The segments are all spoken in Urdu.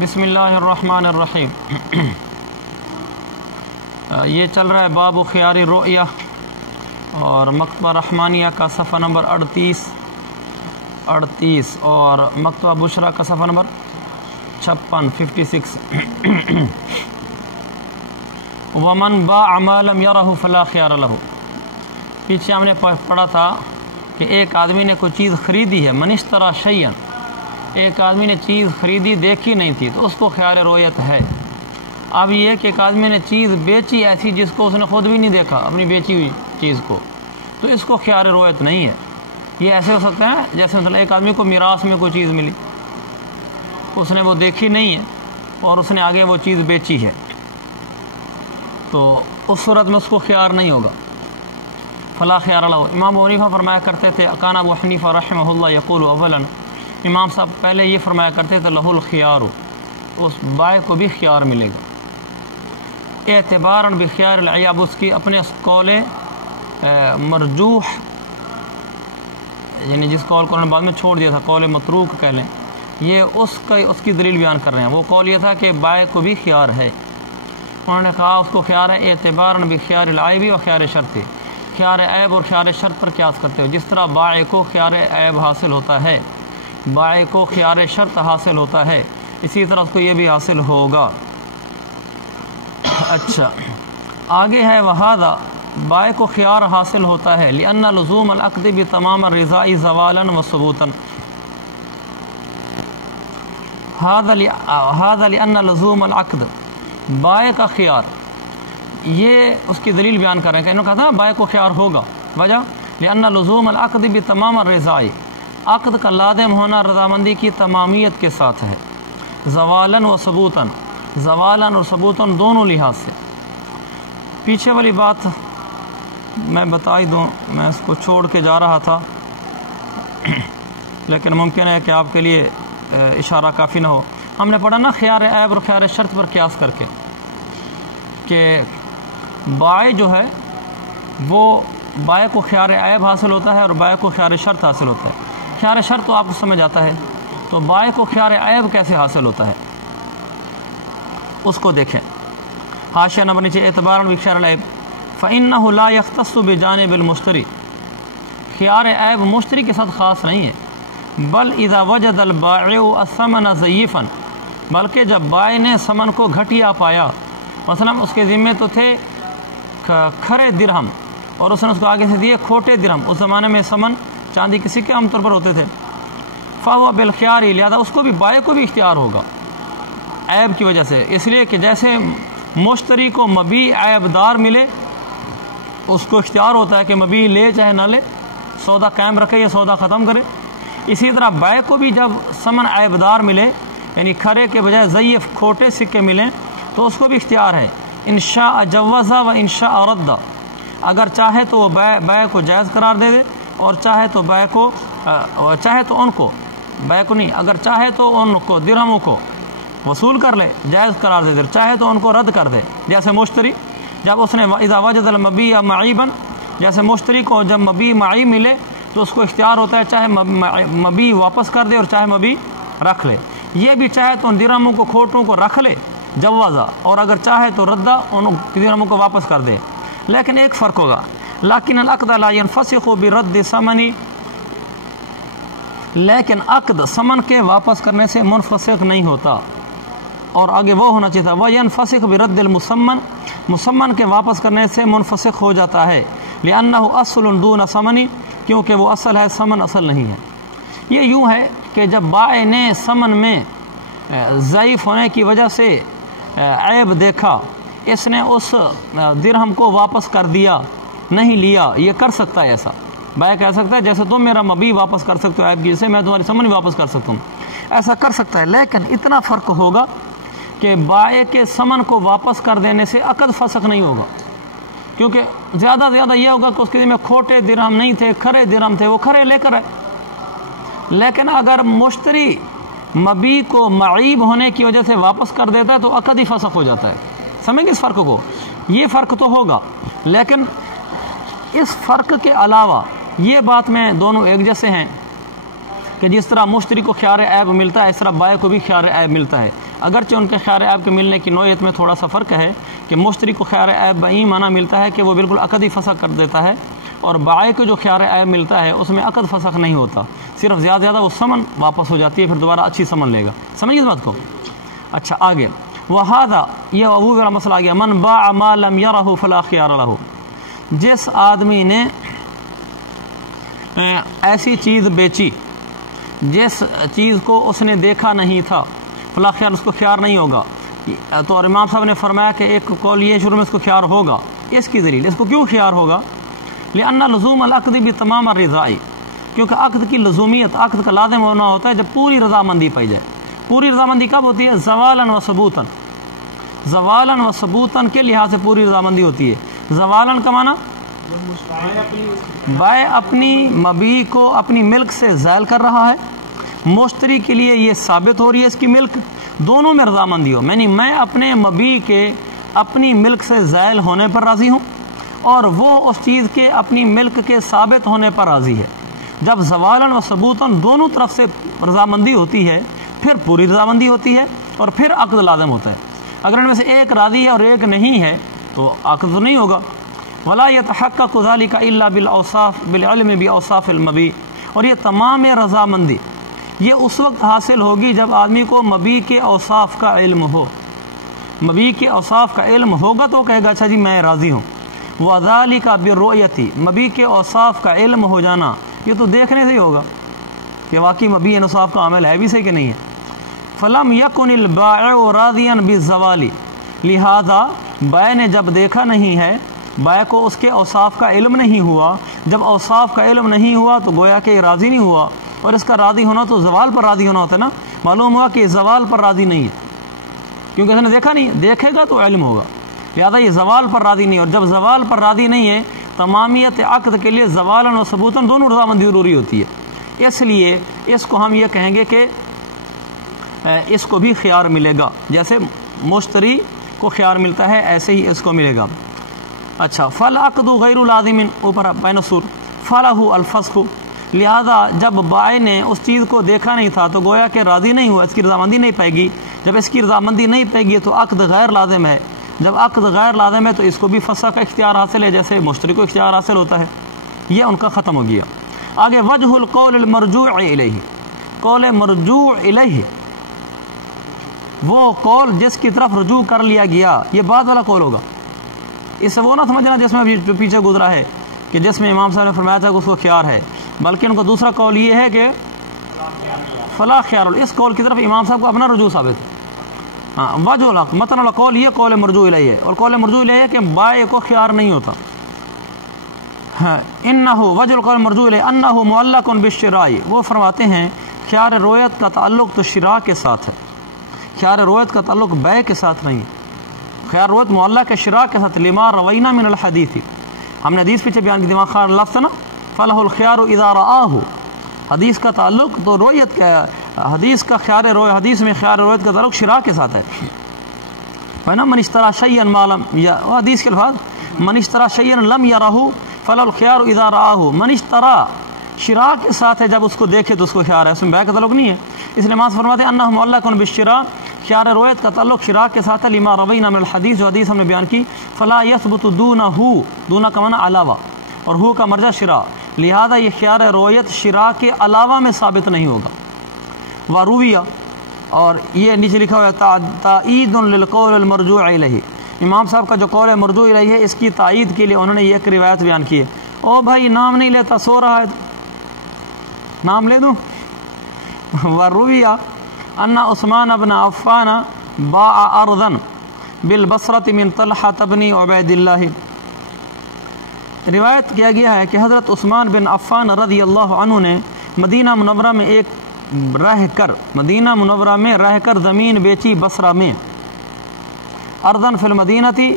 بسم اللہ الرحمن الرحیم۔ یہ چل رہا ہے باب خیار رؤیہ اور مکتبہ رحمانیہ کا صفحہ نمبر 38 اور مکتبہ بشرا کا صفحہ نمبر 56 ومن باع ما لم يره فلا خيار له۔ پیچھے ہم نے پڑھا تھا کہ ایک آدمی نے کوئی چیز خریدی ہے، من اشترى شيئا، ایک آدمی نے چیز خریدی دیکھی نہیں تھی تو اس کو خیار رویت ہے۔ اب یہ کہ ایک آدمی نے چیز بیچی ایسی جس کو اس نے خود بھی نہیں دیکھا، اپنی بیچی ہوئی چیز کو، تو اس کو خیار رویت نہیں ہے۔ یہ ایسے ہو سکتا ہے جیسے مثلا ایک آدمی کو میراث میں کوئی چیز ملی، اس نے وہ دیکھی نہیں ہے اور اس نے آگے وہ چیز بیچی ہے، تو اس صورت میں اس کو خیار نہیں ہوگا، فلا خیار له۔ امام ابو حنیفہ فرمایا کرتے تھے، کان ابو حنیفہ رحمہ اللہ یقول اولا، امام صاحب پہلے یہ فرمایا کرتے تھے لہ الخیار، اس بائع کو بھی خیار ملے گا، اعتباراً بخیار العیاب، اس کی اپنے اس قول مرجوح، یعنی جس قول کو انہوں نے بعد میں چھوڑ دیا تھا، قول متروک کہہ لیں، یہ اس کی دلیل بیان کر رہے ہیں۔ وہ قول یہ تھا کہ بائع کو بھی خیار ہے، انہوں نے کہا اس کو خیار ہے اعتباراً بخیار العیب و خیار شرط، خیار عیب اور خیار شرط پر قیاس کرتے ہوئے، جس طرح بائع کو خیار عیب حاصل ہوتا ہے، بائع کو خیار شرط حاصل ہوتا ہے، اسی طرح اس کو یہ بھی حاصل ہوگا۔ اچھا آگے ہے وہذا، بائع کو خیار حاصل ہوتا ہے لأن لزوم العقد بتمام الرضاء زوالا و ثبوتا، هذا لأن لزوم العقد، بائع کا خیار، یہ اس کی دلیل بیان کر رہے ہیں کہ انہوں نے کہا تھا بائع کو خیار ہوگا، وجہ لأن لزوم العقد بتمام الرضاء، عقد کا لازم ہونا رضامندی کی تمامیت کے ساتھ ہے، زوالاً و ثبوتاً، زوالاً اور ثبوتاً دونوں لحاظ سے۔ پیچھے والی بات میں بتا ہی دوں، میں اس کو چھوڑ کے جا رہا تھا لیکن ممکن ہے کہ آپ کے لیے اشارہ کافی نہ ہو۔ ہم نے پڑھا نا خیار عیب اور خیار شرط پر قیاس کر کے کہ بائع جو ہے وہ بائع کو خیار عیب حاصل ہوتا ہے اور بائع کو خیار شرط حاصل ہوتا ہے۔ خیار شرط تو آپ کو سمجھ آتا ہے، تو بائع کو خیار عیب کیسے حاصل ہوتا ہے اس کو دیکھیں، حاشیہ نمبر نیچے، اعتباراً بخیار العیب فإنه لا يختص بجانب المشتری، خیار عیب مشتری کے ساتھ خاص نہیں ہے، بل اذا وجد البائع الثمن ضعیفا، بلکہ جب بائع نے ثمن کو گھٹیا پایا، مثلا اس کے ذمے تو تھے کھرے درہم اور اس نے اس کو آگے سے دیے کھوٹے درہم، اس زمانے میں ثمن چاندی کے سکے عام طور پر ہوتے تھے، فهو بالخیار، لہذا اس کو بھی بائع کو بھی اختیار ہوگا عیب کی وجہ سے، اس لیے کہ جیسے مشتری کو مبیع عیب دار ملے اس کو اختیار ہوتا ہے کہ مبیع لے چاہے نہ لے، سودا قائم رکھے یا سودا ختم کرے، اسی طرح بائع کو بھی جب ثمن عیب دار ملے، یعنی کھرے کے بجائے ضعیف کھوٹے سکے ملیں، تو اس کو بھی اختیار ہے، انشاء جوزا و انشاء رد، اگر چاہے تو وہ بائع کو جائز قرار دے دے اور چاہے تو بائع کو ان کو، بائع کو نہیں، اگر چاہے تو ان کو درہموں کو وصول کر لے، جائز قرار دے دے، چاہے تو ان کو رد کر دے، جیسے مشتری جب اس نے اذا وجد المبیع معیبا، جیسے مشتری کو جب مبیع معیب ملے تو اس کو اختیار ہوتا ہے چاہے مبیع واپس کر دے اور چاہے مبیع رکھ لے، یہ بھی چاہے تو ان درہموں کو کھوٹوں کو رکھ لے جوازا، اور اگر چاہے تو ردا ان درہموں کو واپس کر دے، لیکن ایک فرق ہوگا، لیکن العقد لا ينفسخ برد ثمن، لیکن عقد ثمن کے واپس کرنے سے منفسخ نہیں ہوتا، اور آگے وہ ہونا چاہیے تھا وَيَنْفَسِخ بِرَدِّ الْمُسَمَّن، مسمن کے واپس کرنے سے منفسخ ہو جاتا ہے، لِأَنَّهُ أَصْلٌ دُونَ ثَمَنِ، کیونکہ وہ اصل ہے، ثمن اصل نہیں ہے۔ یہ یوں ہے کہ جب بائع نے ثمن میں ضعیف ہونے کی وجہ سے عیب دیکھا، اس نے اس درہم کو واپس کر دیا، نہیں لیا، یہ کر سکتا ہے ایسا، بائع کہہ سکتا ہے جیسے تم میرا مبیع واپس کر سکتے ہو عیب کی سے، میں تمہاری ثمن بھی واپس کر سکتا ہوں، ایسا کر سکتا ہے، لیکن اتنا فرق ہوگا کہ بائع کے ثمن کو واپس کر دینے سے عقد فسخ نہیں ہوگا، کیونکہ زیادہ یہ ہوگا کہ اس کے میں کھوٹے درہم نہیں تھے، کھرے درہم تھے، وہ کھرے لے کر آئے، لیکن اگر مشتری مبیع کو معیب ہونے کی وجہ سے واپس کر دیتا ہے تو عقد ہی فسخ ہو جاتا ہے، سمجھیں گے اس فرق کو، یہ فرق تو ہوگا، لیکن اس فرق کے علاوہ یہ بات میں دونوں ایک جیسے ہیں کہ جس طرح مشتری کو خیار عیب ملتا ہے اس طرح بائع کو بھی خیار عیب ملتا ہے، اگرچہ ان کے خیار عیب کے ملنے کی نوعیت میں تھوڑا سا فرق ہے کہ مشتری کو خیار عیب بئی معنی ملتا ہے کہ وہ بالکل عقد ہی فسخ کر دیتا ہے، اور بائع کو جو خیار عیب ملتا ہے اس میں عقد فسخ نہیں ہوتا، صرف زیادہ وہ سمن واپس ہو جاتی ہے، پھر دوبارہ اچھی سمن لے گا۔ سمجھے اس بات کو؟ اچھا آگے وہذا، یہ ابو والا مسئلہ آ گیا، من باع ما لم یرہ فلا خیار لہ، جس آدمی نے ایسی چیز بیچی جس چیز کو اس نے دیکھا نہیں تھا، فلا خیار، اس کو خیار نہیں ہوگا۔ تو اور امام صاحب نے فرمایا کہ ایک قول یہ شروع میں اس کو خیار ہوگا، اس کی دلیل، اس کو کیوں خیار ہوگا؟ لأن لزوم العقد بتمام الرضائی، کیونکہ عقد کی لزومیت، عقد کا لازم ہونا ہوتا ہے جب پوری رضامندی پائی جائے۔ پوری رضامندی کب ہوتی ہے؟ زوالاً و ثبوتاً، زوالاً و ثبوتاً کے لحاظ سے پوری رضامندی ہوتی ہے۔ زوالاً کا معنی بائع اپنی مبیع کو اپنی ملک سے زائل کر رہا ہے، مشتری کے لیے یہ ثابت ہو رہی ہے اس کی ملک، دونوں میں رضامندی ہو، یعنی میں اپنے مبیع کے اپنی ملک سے زائل ہونے پر راضی ہوں اور وہ اس چیز کے اپنی ملک کے ثابت ہونے پر راضی ہے۔ جب زوالاً و ثبوتاً دونوں طرف سے رضامندی ہوتی ہے پھر پوری رضامندی ہوتی ہے اور پھر عقد لازم ہوتا ہے۔ اگر ان میں سے ایک راضی ہے اور ایک نہیں ہے تو عقد نہیں ہوگا۔ ولا يتحقق ذلك الا بالاوصاف بالعلم باوصاف المبيع، اور یہ تمام رضامندی یہ اس وقت حاصل ہوگی جب آدمی کو مبیع کے اوصاف کا علم ہو۔ مبیع کے اوصاف کا علم ہوگا تو کہے گا اچھا جی میں راضی ہوں۔ وذلك بالرؤية، مبیع کے اوصاف کا علم ہو جانا یہ تو دیکھنے سے ہی ہوگا کہ واقعی مبیع اوصاف کا عمل ہے بھی صحیح کہ نہیں ہے۔ فلم یکن البائع راضیا بالزوال، لہذا بائع نے جب دیکھا نہیں ہے، بائع کو اس کے اوصاف کا علم نہیں ہوا، جب اوصاف کا علم نہیں ہوا تو گویا کہ راضی نہیں ہوا، اور اس کا راضی ہونا تو زوال پر راضی ہونا ہوتا ہے نا، معلوم ہوا کہ زوال پر راضی نہیں ہے کیونکہ اس نے دیکھا نہیں، دیکھے گا تو علم ہوگا، لہذا یہ زوال پر راضی نہیں، اور جب زوال پر راضی نہیں ہے تمامیت عقد کے لیے زوالاً و ثبوتاً دونوں رضامندی ضروری ہوتی ہے، اس لیے اس کو ہم یہ کہیں گے کہ اس کو بھی خیار ملے گا، جیسے مشتری کو خیار ملتا ہے ایسے ہی اس کو ملے گا۔ اچھا فالعقد غیر لازم، اوپر بین السور، فلہ الفسخ، لہذا جب بائع نے اس چیز کو دیکھا نہیں تھا تو گویا کہ راضی نہیں ہوا، اس کی رضامندی نہیں پائے گی، جب اس کی رضامندی نہیں پائے گی تو عقد غیر لازم ہے، جب عقد غیر لازم ہے تو اس کو بھی فسخ کا اختیار حاصل ہے جیسے مشتری کو اختیار حاصل ہوتا ہے، یہ ان کا ختم ہو گیا۔ آگے وجہ القول المرجوع الیہ، قول مرجوع الیہ وہ قول جس کی طرف رجوع کر لیا گیا، یہ بعد والا قول ہوگا، اس سے وہ نہ سمجھنا جس میں جو پیچھے گزرا ہے کہ جس میں امام صاحب نے فرمایا تھا کہ اس کو خیار ہے، بلکہ ان کا دوسرا قول یہ ہے کہ فلا خیار، اس قول کی طرف امام صاحب کو اپنا رجوع ثابت ہے۔ ہاں وجہ الحق متن القول یہ قول مرجوع الیہ ہے، اور قول مرجوع الیہ ہے کہ بائع کو خیار نہیں ہوتا۔ انہ وجہ القول مرجوع الیہ انہ معلق بالشراء، وہ فرماتے ہیں خیار رویت کا تعلق تو شراء کے ساتھ ہے، خیار رویت کا تعلق بیع کے ساتھ نہیں، خیار رویت معلق ہے شراء کے ساتھ، لما روینا من الحدیث، ہم نے حدیث پیچھے بیان کی، دماغ خار لفظ نا فلہ الخیار اذا رآہ، حدیث کا تعلق تو رویت کا، حدیث کا خیار رویت، حدیث میں خیار رویت کا تعلق شراء کے ساتھ ہے نا، من اشترى شیئا ما لم، حدیث کے الفاظ من اشترى شیئا لم یرہ فلہ الخیار اذا رآہ، من اشترى شراء کے ساتھ ہے، جب اس کو دیکھے تو اس کو خیار ہے، اس میں بیع کا تعلق نہیں ہے، اس لیے ماس فرماتے ہیں انہ معلق بالشراء، خیار رویت کا تعلق شراء کے ساتھ ہے، لما روینا من الحدیث، جو حدیث ہم نے بیان کی، فلا یثبت دونہ، دونہ کا معنی علاوہ، اور ہو کا مرجع شراء، لہذا یہ خیار رویت شراء کے علاوہ میں ثابت نہیں ہوگا۔ ورویہ، اور یہ نیچے لکھا ہوا ہے تائید للقول المرجوع الیہ، امام صاحب کا جو قول مرجوع الیہ ہے اس کی تائید کے لیے انہوں نے یہ ایک روایت بیان کی ہے، او بھائی نام نہیں لیتا، سو رہا ہے نام لے دوں۔ ورویہ ان عثمان بن عفان باع ارضا بالبصرة من طلحة بن عبید اللہ، روایت کیا گیا ہے کہ حضرت عثمان بن عفان رضی اللہ عنہ نے مدینہ منورہ میں مدینہ منورہ میں رہ کر زمین بیچی، بصرہ میں، اردن فی المدینتی،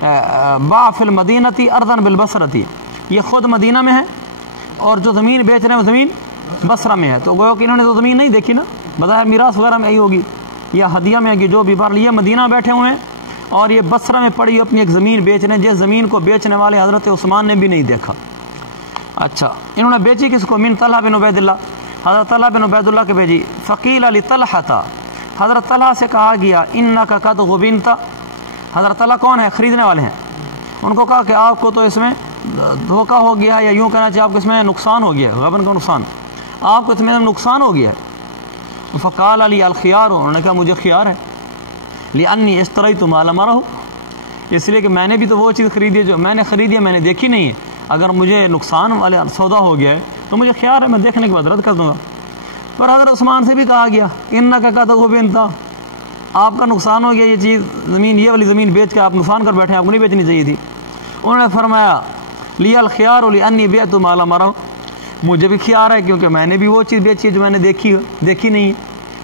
باع فی المدینتی اردن بالبصرتی، یہ خود مدینہ میں ہے اور جو زمین بیچ رہے ہیں وہ زمین بصرہ میں ہے، تو گویا کہ انہوں نے تو زمین نہیں دیکھی نا، بظاہر میراث وغیرہ میں یہی ہوگی یا ہدیہ میں ہوگی، جو بھی بار لیے مدینہ بیٹھے ہوئے ہیں اور یہ بصرہ میں پڑی اپنی ایک زمین بیچ رہے ہیں، جس زمین کو بیچنے والے حضرت عثمان نے بھی نہیں دیکھا۔ اچھا انہوں نے بیچی کس کو؟ من طلحہ بن عبید اللہ، حضرت طلحہ بن عبید اللہ کے بیچی، فقیل لطلحہ، حضرت طلحہ سے کہا گیا انک قد غبنت، حضرت طلحہ کون ہے؟ خریدنے والے ہیں، ان کو کہا کہ آپ کو تو اس میں دھوکہ ہو گیا ہے، یا یوں کہنا چاہیے آپ کو اس میں نقصان ہو گیا ہے، غبن کا نقصان، آپ کو اس میں نقصان ہو گیا ہے۔ فقال علی الخیار، انہوں نے کہا مجھے خیار ہے، لانی اشتریت ما لم ارہ، اس لیے کہ میں نے بھی تو وہ چیز خریدی ہے جو میں نے خریدی ہے، میں نے دیکھی نہیں ہے، اگر مجھے نقصان والے سودا ہو گیا ہے تو مجھے خیار ہے، میں دیکھنے کے بعد رد کر دوں گا۔ پر حضرت عثمان سے بھی کہا گیا انک قد غبنت، آپ کا نقصان ہو گیا، یہ چیز زمین، یہ والی زمین بیچ کے آپ نقصان کر بیٹھے ہیں، آپ کو نہیں بیچنی چاہیے تھی۔ انہوں نے فرمایا لی الخیار لانی بعت ما لم ارہ، مجھے بھی خیار ہے کیونکہ میں نے بھی وہ چیز بیچی ہے جو میں نے دیکھی نہیں ہے،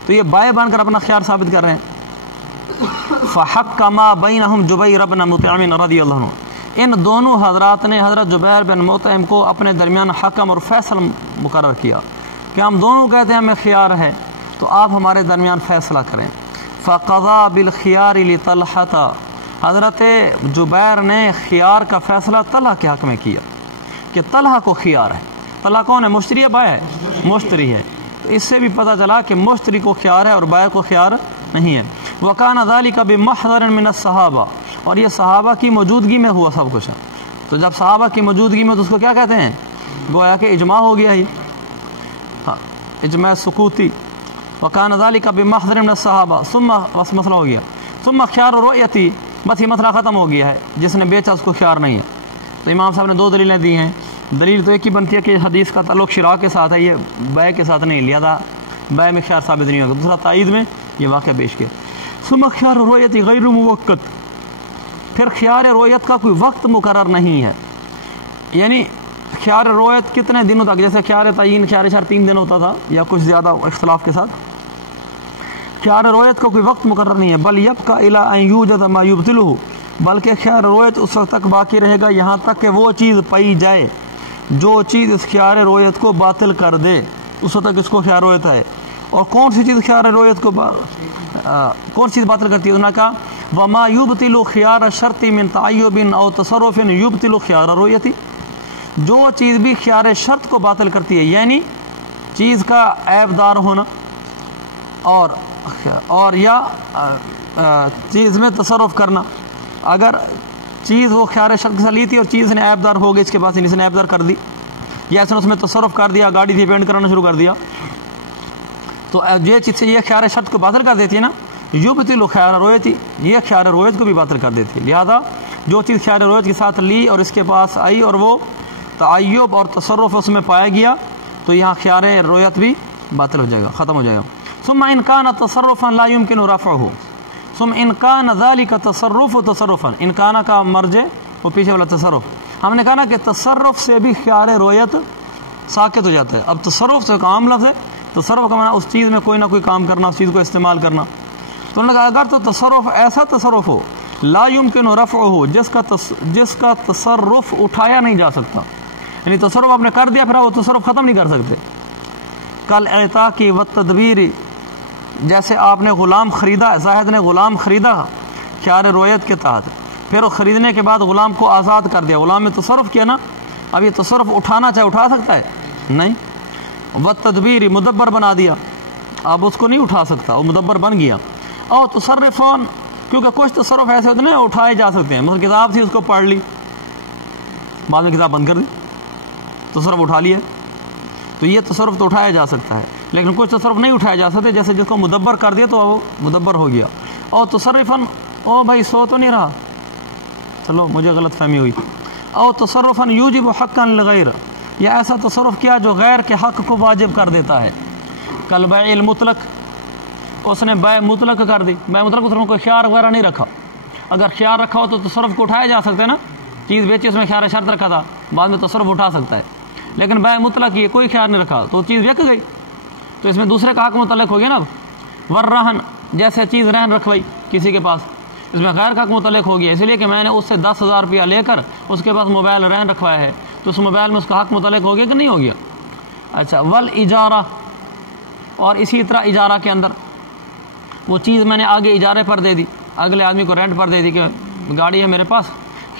تو یہ بائیں بن کر اپنا خیار ثابت کر رہے ہیں۔ فحکما بینہم جبیر بن مطعم رضی اللہ عنہ، ان دونوں حضرات نے حضرت جبیر بن مطعم کو اپنے درمیان حکم اور فیصل مقرر کیا کہ ہم دونوں کہتے ہیں ہمیں خیار ہے، تو آپ ہمارے درمیان فیصلہ کریں۔ فقضا بالخیار لطلحہ، حضرت جبیر نے خیار کا فیصلہ طلحہ کے حق میں کیا کہ طلحہ کو خیار ہے۔ طلحہ کون ہے؟ مشتری ہے، بائع ہے؟ مشتری ہے، تو اس سے بھی پتہ چلا کہ مشتری کو خیار ہے اور بائع کو خیار نہیں ہے۔ وَكَانَ ذَلِكَ بِمَحْضَرٍ مِّنَ الصَّحَابَہ، اور یہ صحابہ کی موجودگی میں ہوا سب کچھ ہے، تو جب صحابہ کی موجودگی میں تو اس کو کیا کہتے ہیں؟ گویا کہ اجماع ہو گیا ہی، اجماع سکوتی۔ وَكَانَ ذَلِكَ بِمَحْضَرٍ مِّنَ الصَّحَابَہ، ثم بس مسئلہ ہو گیا، ثم خیار رؤیتی، بس یہ مسئلہ ختم ہو گیا ہے، جس نے بیچا اس کو خیار نہیں ہے۔ تو امام صاحب نے دو دلیلیں دی ہیں، دلیل تو ایک ہی بنتی ہے کہ حدیث کا تعلق شراء کے ساتھ ہے، یہ بیع کے ساتھ نہیں، لہذا بیع میں خیار ثابت نہیں ہوگا۔ دوسرا تائید میں یہ واقعہ پیش کیا۔ ثم خیار رؤیت غیر موقت، پھر خیار رؤیت کا کوئی وقت مقرر نہیں ہے، یعنی خیار رؤیت کتنے دنوں تک، جیسے خیار تعین، خیار شرط 3 دن ہوتا تھا یا کچھ زیادہ اختلاف کے ساتھ، خیار رؤیت کا کوئی وقت مقرر نہیں ہے۔ بل یبقى الی ان یوجد ما یبطلہ، بلکہ خیار رؤیت اس وقت تک باقی رہے گا یہاں تک کہ وہ چیز پائی جائے جو چیز اس خیار رؤیت کو باطل کر دے، اس وقت تک اس کو خیار رؤیت ہے۔ اور کون سی چیز خیار رؤیت کو کون سی چیز باطل کرتی ہے؟ انہوں نے کہا وما یبطل خیار شرط من تعیب او تصرف یبطل خیار رؤیت، جو چیز بھی خیار شرط کو باطل کرتی ہے، یعنی چیز کا عیب دار ہونا اور یا چیز میں تصرف کرنا، اگر چیز وہ خیار شرط کے ساتھ لی تھی اور چیز نے عیب دار ہو گئی، اس کے بعد اس نے عیب دار کر دی، یا اس نے اس میں تصرف کر دیا، گاڑی تھی پینٹ کرانا شروع کر دیا، تو یہ چیز سے یہ خیار شرط کو باطل کر دیتی ہے نا، یبطل خیار رؤیت، یہ خیار رؤیت کو بھی باطل کر دیتی ہے۔ لہذا جو چیز خیار رؤیت کے ساتھ لی اور اس کے پاس آئی اور وہ تعیب اور تصرف اس میں پایا گیا، تو یہاں خیار رؤیت بھی باطل ہو جائے گا، ختم ہو جائے گا۔ ثم ان کان تصرفا لا يمكن رفعه، ثم ان کان ذلك تصرف تصرفا، ان کان کا مرجع وہ پیچھے والا تصرف، ہم نے کہا نا کہ تصرف سے بھی خیار رؤیت ساقط ہو جاتا ہے۔ اب تصرف سے عام لفظ ہے، تصرف کا معنی اس چیز میں کوئی نہ کوئی کام کرنا، اس چیز کو استعمال کرنا، تو انہوں نے کہا اگر تو تصرف ایسا تصرف ہو لا يمكن رفعه، جس کا تصرف اٹھایا نہیں جا سکتا، یعنی تصرف آپ نے کر دیا پھر وہ تصرف ختم نہیں کر سکتے، کل اعطا کی والتدبیر، جیسے آپ نے غلام خریدا، زاہد نے غلام خریدا خیار رؤیت کے تحت، پھر وہ خریدنے کے بعد غلام کو آزاد کر دیا، غلام میں تصرف کیا نا، اب یہ تصرف اٹھانا چاہے اٹھا سکتا ہے؟ نہیں۔ والتدبیر، مدبر بنا دیا، اب اس کو نہیں اٹھا سکتا، وہ مدبر بن گیا۔ اور تصرفان، کیونکہ کچھ تصرف ایسے ہوتے ہیں اٹھائے جا سکتے ہیں، مثلا کتاب تھی اس کو پڑھ لی، بعد میں کتاب بند کر دی، تصرف اٹھا لیا، تو یہ تصرف تو اٹھایا جا سکتا ہے، لیکن کچھ تصرف نہیں اٹھایا جا سکتے، جیسے جس کو مدبر کر دیا تو وہ مدبر ہو گیا۔ اور تصرفاً، او بھائی سو تو نہیں رہا، چلو مجھے غلط فہمی ہوئی، او تصرفاً یوجب حقا لغیر، یا ایسا تصرف کیا جو غیر کے حق کو واجب کر دیتا ہے، کل بیع المطلق، اس نے بیع مطلق کر دی، بیع مطلق اس میں کوئی خیار وغیرہ نہیں رکھا، اگر خیار رکھا ہو تو تصرف کو اٹھایا جا سکتا ہے نا، چیز بیچی اس میں خیار شرط رکھا تھا، بعد میں تصرف اٹھا سکتا ہے، لیکن بیع مطلق یہ کوئی خیار نہیں رکھا تو چیز بک گئی، تو اس میں دوسرے کا حق متعلق ہو گیا نا۔ اب ورہن، جیسے چیز رہن رکھوائی کسی کے پاس، اس میں غیر کا حق متعلق ہو گیا، اس لیے کہ میں نے اس سے 10,000 روپیہ لے کر اس کے پاس موبائل رہن رکھوایا ہے، تو اس موبائل میں اس کا حق متعلق ہو گیا کہ نہیں ہو گیا؟ اچھا، والاجارہ، اور اسی طرح اجارہ کے اندر وہ چیز میں نے آگے اجارے پر دے دی، اگلے آدمی کو رینٹ پر دے دی کہ گاڑی ہے میرے پاس،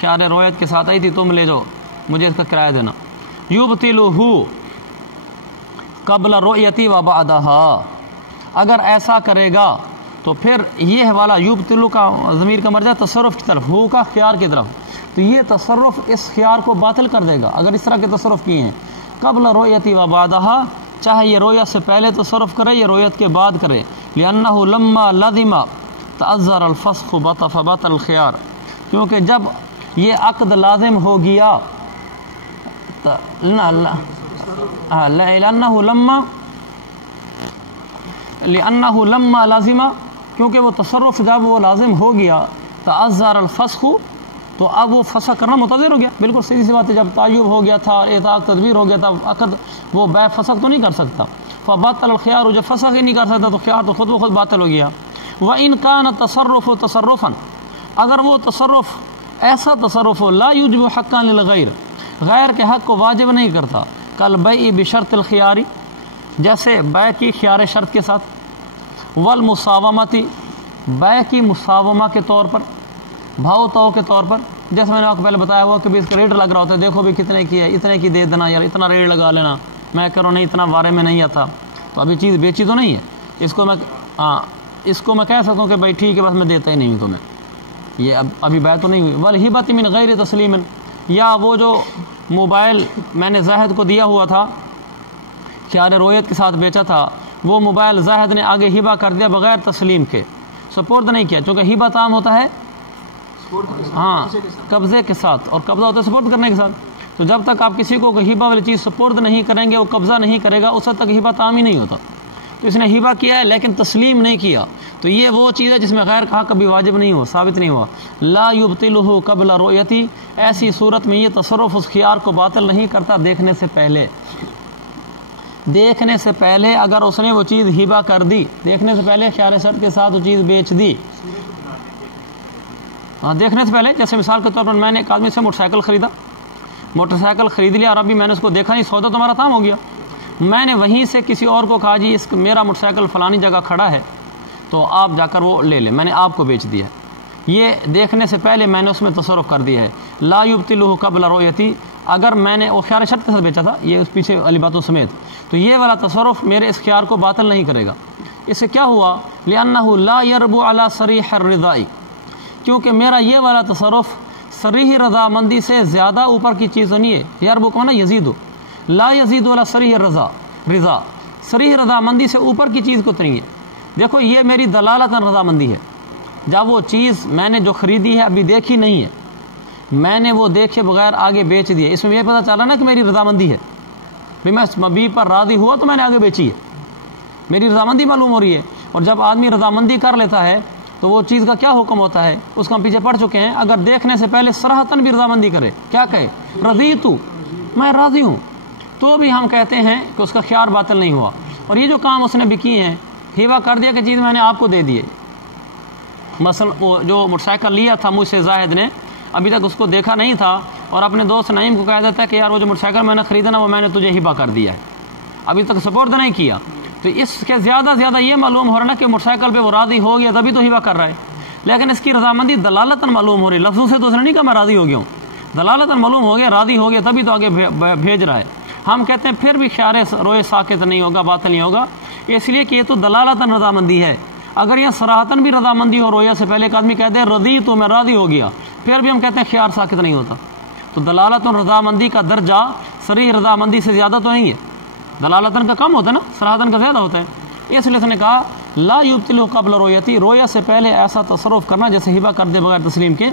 خیار رؤیت کے ساتھ آئی تھی، تم لے جاؤ، مجھے اس کا کرایہ دینا۔ یبطلہ قبل رؤیتی و بعدہا، اگر ایسا کرے گا تو پھر یہ حوالہ یبطلو کا ضمیر کا مرجع تصرف کی طرف، ہو کا خیار کی طرف، تو یہ تصرف اس خیار کو باطل کر دے گا اگر اس طرح کے تصرف کیے ہیں۔ قبل رؤیتی و بعدہا، چاہے یہ رویت سے پہلے تصرف کرے یا رویت کے بعد کرے، لأنہ لما لزم تعذر الفسخ فبطل الخیار، کیونکہ جب یہ عقد لازم ہو گیا لأنہ لما لازم، کیونکہ وہ تصرف جب وہ لازم ہو گیا، تعذر الفسخ، تو اب وہ فسخ کرنا متعذر ہو گیا۔ بالکل سیدھی سی بات ہے، جب تعیب ہو گیا تھا، اطاق تدبیر ہو گیا تھا، عقد وہ بے فسخ تو نہیں کر سکتا، فبطل الخیار، جب فسخ ہی نہیں کر سکتا تو خیار تو خود بخود باطل ہو گیا۔ وَإِنْ كَانَ التصرف تصرفا، اگر وہ تصرف ایسا تصرف ہو لا یوجب حقا للغیر، غیر کے حق کو واجب نہیں کرتا، کالبیع بشرط الخیاری، جیسے بیع کی خیار شرط کے ساتھ، والمساومتی، بیع کی مساومہ کے طور پر، بھاؤ تو کے طور پر، جیسے میں نے آپ کو پہلے بتایا ہوا کہ بھی اس کا ریٹ لگ رہا ہوتا ہے، دیکھو بھی کتنے کی ہے، اتنے کی دے دینا یار، اتنا ریٹ لگا لینا، میں کروں نہیں اتنا بارے میں نہیں آتا، تو ابھی چیز بیچی تو نہیں ہے، اس کو میں کہہ سکتا ہوں کہ بھائی ٹھیک ہے بس میں دیتا ہی نہیں ہوں تمہیں، یہ ابھی بیع تو نہیں ہوئی۔ والہبۃ من غیر تسلیم، یا وہ جو موبائل میں نے زاہد کو دیا ہوا تھا، خیار رویت کے ساتھ بیچا تھا، وہ موبائل زاہد نے آگے ہبہ کر دیا بغیر تسلیم کے، سپورٹ نہیں کیا، چونکہ ہبہ عام ہوتا ہے ہاں قبضے کے ساتھ، اور قبضہ ہوتا ہے سپورٹ کرنے کے ساتھ، تو جب تک آپ کسی کو ہبہ والی چیز سپورٹ نہیں کریں گے، وہ قبضہ نہیں کرے گا، اس وقت تک ہبہ عام ہی نہیں ہوتا۔ تو اس نے ہبہ کیا ہے لیکن تسلیم نہیں کیا، تو یہ وہ چیز ہے جس میں غیر کا کبھی واجب نہیں ہوا، ثابت نہیں ہوا۔ لا یبطلہ قبل رؤیتی، ایسی صورت میں یہ تصرف اس خیار کو باطل نہیں کرتا دیکھنے سے پہلے۔ دیکھنے سے پہلے اگر اس نے وہ چیز ہبہ کر دی، دیکھنے سے پہلے خیار شرط کے ساتھ وہ چیز بیچ دی، دیکھنے سے پہلے، جیسے مثال کے طور پر میں نے ایک آدمی سے موٹر سائیکل خریدا، موٹر سائیکل خرید لیا، اور ابھی میں نے اس کو دیکھا نہیں، سودا تمہارا تمام ہو گیا، میں نے وہیں سے کسی اور کو کہا جی میرا موٹر سائیکل فلانی جگہ کھڑا ہے تو آپ جا کر وہ لے لیں، میں نے آپ کو بیچ دیا، یہ دیکھنے سے پہلے میں نے اس میں تصرف کر دیا ہے۔ لا یبطلہ قبل رؤیتی، اگر میں نے وہ خیار شرط کے ساتھ بیچا تھا، یہ اس پیچھے والی باتوں سمیت، تو یہ والا تصرف میرے اس خیار کو باطل نہیں کرے گا۔ اس سے کیا ہوا؟ لأنہ لا یربو علی صریح الرضا، کیونکہ میرا یہ والا تصرف صریح رضامندی سے زیادہ اوپر کی چیز نہیں ہے، یربو کو نا یزید، لا یزید علی صریح رضا، صریح رضامندی سے اوپر کی چیز کو نہیں ہے۔ دیکھو یہ میری دلالتاً رضامندی ہے، جب وہ چیز میں نے جو خریدی ہے ابھی دیکھی نہیں ہے، میں نے وہ دیکھے بغیر آگے بیچ دیا، اس میں یہ پتہ چلا نا کہ میری رضامندی ہے، بھی میں اس مبیع پر راضی ہوا تو میں نے آگے بیچی ہے، میری رضامندی معلوم ہو رہی ہے۔ اور جب آدمی رضامندی کر لیتا ہے تو وہ چیز کا کیا حکم ہوتا ہے، اس کو ہم پیچھے پڑھ چکے ہیں، اگر دیکھنے سے پہلے صراحتاً بھی رضامندی کرے، کیا کہے رضیت، میں راضی ہوں، تو بھی ہم کہتے ہیں کہ اس کا خیار باطل نہیں ہوا۔ اور یہ جو کام اس نے بھی کیے ہیں، ہیوا کر دیا کہ چیز میں نے آپ کو دے دیے، مثلا وہ جو موٹر سائیکل لیا تھا مجھ سے زاہد نے، ابھی تک اس کو دیکھا نہیں تھا، اور اپنے دوست نعیم کو کہہ دیتا ہے کہ یار وہ جو موٹر سائیکل میں نے خریدا نا وہ میں نے تجھے ہبہ کر دیا ہے، ابھی تک سپورٹ نہیں کیا، تو اس کے زیادہ یہ معلوم ہو رہا نا کہ موٹر سائیکل پہ وہ راضی ہو گیا تبھی تو ہبہ کر رہا ہے، لیکن اس کی رضامندی دلالتاً معلوم ہو رہی، لفظوں سے تو اس نے نہیں کہا میں راضی ہو گیا ہوں، دلالتاً معلوم ہو گیا، راضی ہو گیا تبھی تو آگے بھیج رہا ہے۔ ہم کہتے ہیں پھر بھی خیار روئے ساکت نہیں ہوگا، باطل نہیں ہوگا، اس لیے کہ یہ تو دلالتاً رضامندی ہے۔ اگر یہ صراحتاً بھی رضامندی ہو، رویا سے پہلے ایک آدمی کہتے ہیں رضی تو میں راضی ہو گیا، پھر بھی ہم کہتے ہیں خیار ساکت نہیں ہوتا، تو دلالتاً رضامندی کا درجہ صریح رضامندی سے زیادہ تو نہیں ہے، دلالتاً کا کم ہوتا ہے نا، صراحتاً کا زیادہ ہوتا ہے۔ اس لیے اس نے کہا لا یبطلہ قبل رؤیتی، رویا سے پہلے ایسا تصرف کرنا جیسے ہبہ کر دے بغیر تسلیم کے،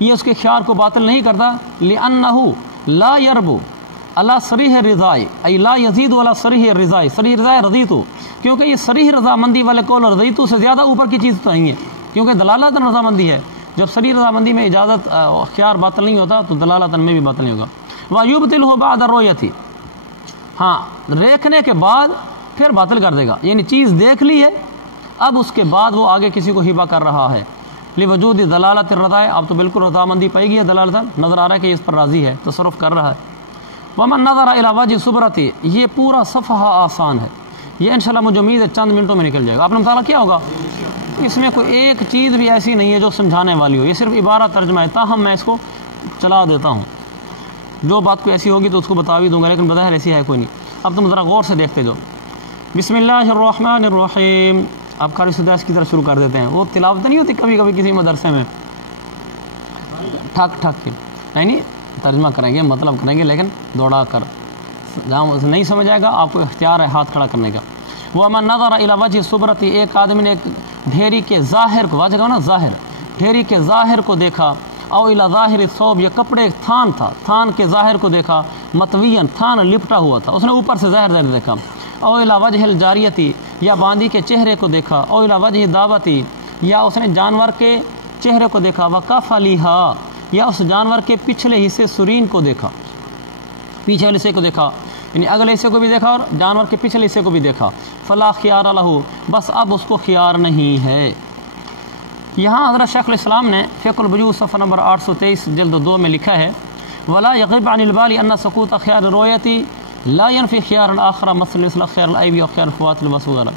یہ اس کے خیار کو باطل نہیں کرتا۔ لأنہ لا یربو علی صریح الرضا، ای لا یزید علی صریح الرضا، صریح رضا رضیت، کیونکہ یہ صریح رضامندی والے قول رضیت سے زیادہ اوپر کی چیز تو نہیں ہے، کیونکہ دلالتاً رضامندی ہے، جب صریح رضامندی میں اجازت خیار باطل نہیں ہوتا تو دلالتاً میں بھی باطل نہیں ہوگا۔ ویبطلہ بعد الرؤیۃ، ہاں دیکھنے کے بعد پھر باطل کر دے گا، یعنی چیز دیکھ لی ہے، اب اس کے بعد وہ آگے کسی کو ہبہ کر رہا ہے، لوجود دلالت الرضا، اب تو بالکل رضامندی پائی گئی ہے، دلالت نظر آ رہا ہے کہ اس پر راضی ہے، تصرف کر رہا ہے۔ ومن نظر الی وجہ صبرۃ، یہ پورا صفحہ آسان ہے، یہ انشاءاللہ مجھے امید ہے چند منٹوں میں نکل جائے گا۔ آپ نے مطالعہ کیا ہوگا، اس میں کوئی ایک چیز بھی ایسی نہیں ہے جو سمجھانے والی ہو، یہ صرف عبارت ترجمہ ہے، تاہم میں اس کو چلا دیتا ہوں، جو بات کوئی ایسی ہوگی تو اس کو بتا بھی دوں گا، لیکن بظاہر ایسی ہے کوئی نہیں۔ اب تم ذرا غور سے دیکھتے جاؤ۔ بسم اللہ الرحمن الرحیم، آپ قاری سدیس کی طرح شروع کر دیتے ہیں. وہ تلاوت نہیں ہوتی کبھی کبھی کسی مدرسے میں ٹھک ٹھک کے, یعنی ترجمہ کریں گے مطلب کریں گے لیکن دوڑا کر, جہاں نہیں سمجھ آئے گا آپ کو اختیار ہے ہاتھ کھڑا کرنے کا. وہ من نظر الی وجہ صبرتی, ایک آدمی نے ایک ڈھیری کے ظاہر کو, واضح کہو نا ظاہر, ڈھیری کے ظاہر کو دیکھا, او الی ظاہر الثوب, یہ کپڑے تھان تھا, تھان کے ظاہر کو دیکھا, مطویاً تھان لپٹا ہوا تھا, اس نے اوپر سے ظاہر دیکھا, او الی وجہ الجاریتی, یا باندی کے چہرے کو دیکھا, او الی وجہ دعوتی, یا اس نے جانور کے چہرے کو دیکھا, وکفلیھا, یا اس جانور کے پچھلے حصے سرین کو دیکھا, پیچھے والے حصے کو دیکھا, یعنی اگلے حصے کو بھی دیکھا اور جانور کے پچھلے حصے کو بھی دیکھا, فلا خیار لہ, بس اب اس کو خیار نہیں ہے. یہاں حضرت شیخ الاسلام نے فقہ الوجوہ صفحہ نمبر 823 جلد 2 میں لکھا ہے, ولا یغب عن البال ان سقوط خیار الرؤیتی لا ينفی خیار الاخر مثل خیار العیب و خیار فوات البصر وغیرہ.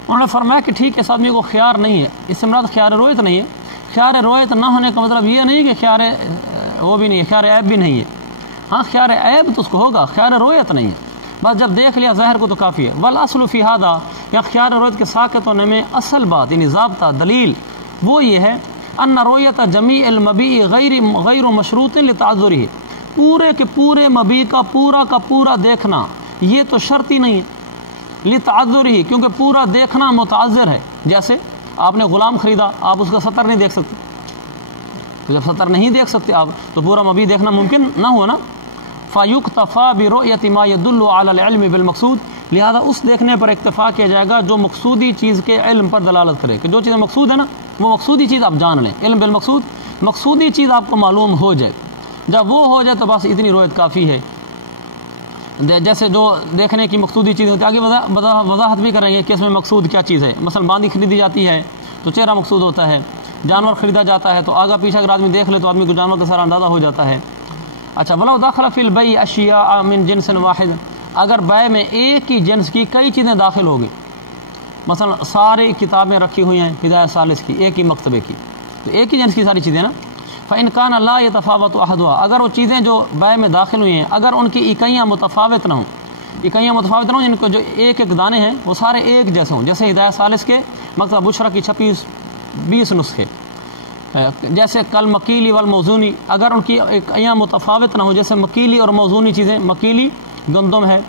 انہوں نے فرمایا کہ ٹھیک ہے اس آدمی کو خیار نہیں ہے, اس سے مراد خیار رؤیت نہیں ہے. خیار رؤیت نہ ہونے کا مطلب یہ نہیں کہ خیار وہ بھی نہیں ہے, خیار عیب بھی نہیں ہے. ہاں خیار عیب تو اس کو ہوگا, خیار رؤیت نہیں ہے, بس جب دیکھ لیا ظاہر کو تو کافی ہے. والاصل فی ھذا, یا خیار رؤیت کے ساقط ہونے میں اصل بات یعنی ضابطہ دلیل وہ یہ ہے, ان رؤیت جمیع المبیع غیر مشروط لتعذرہ, پورے کے پورے مبیع کا پورا دیکھنا یہ تو شرط ہی نہیں ہے, لتعذرہ, کیونکہ پورا دیکھنا متعذر ہے. جیسے آپ نے غلام خریدا, آپ اس کا سطر نہیں دیکھ سکتے, تو جب سطر نہیں دیکھ سکتے آپ تو پورا مبیع دیکھنا ممکن نہ ہوا نا. فیکتفی برؤیت ما یدل علی العلم بالمقصود, لہذا اس دیکھنے پر اکتفا کیا جائے گا جو مقصودی چیز کے علم پر دلالت کرے, کہ جو چیزیں مقصود ہے نا وہ مقصودی چیز آپ جان لیں. علم بالمقصود, مقصودی چیز آپ کو معلوم ہو جائے, جب وہ ہو جائے تو بس اتنی رؤیت کافی ہے. جیسے جو دیکھنے کی مقصودی چیز ہوتی ہے, آگے وضاحت بھی کریں گے کہ اس میں مقصود کیا چیز ہے. مثلا باندی خریدی جاتی ہے تو چہرہ مقصود ہوتا ہے, جانور خریدا جاتا ہے تو آگا پیچھے اگر آدمی دیکھ لے تو آدمی کو جانور کا سارا اندازہ ہو جاتا ہے. اچھا, ولو داخل فی البیع اشیاء من جنس واحد, اگر بیع میں ایک ہی جنس کی کئی چیزیں داخل ہوگی, مثلا ساری کتابیں رکھی ہوئی ہیں ہدایت ثالث کی ایک ہی مکتبے کی, تو ایک ہی جنس کی ساری چیزیں نا. فإن كان لا يتفاوت أحدها, اگر وہ چیزیں جو بیع میں داخل ہوئی ہیں اگر ان کی اکائیاں متفاوت نہ ہوں, اکائیاں متفاوت نہ ہوں, ان کو جو ایک ایک دانے ہیں وہ سارے ایک جیسے ہوں, جیسے ہدایت ثالث کے مکتبہ بشرا کی 20 نسخے, جیسے کل مکیلی والموزونی, اگر ان کی اکائیاں متفاوت نہ ہوں, جیسے مکیلی اور موزونی چیزیں, مکیلی گندم ہے,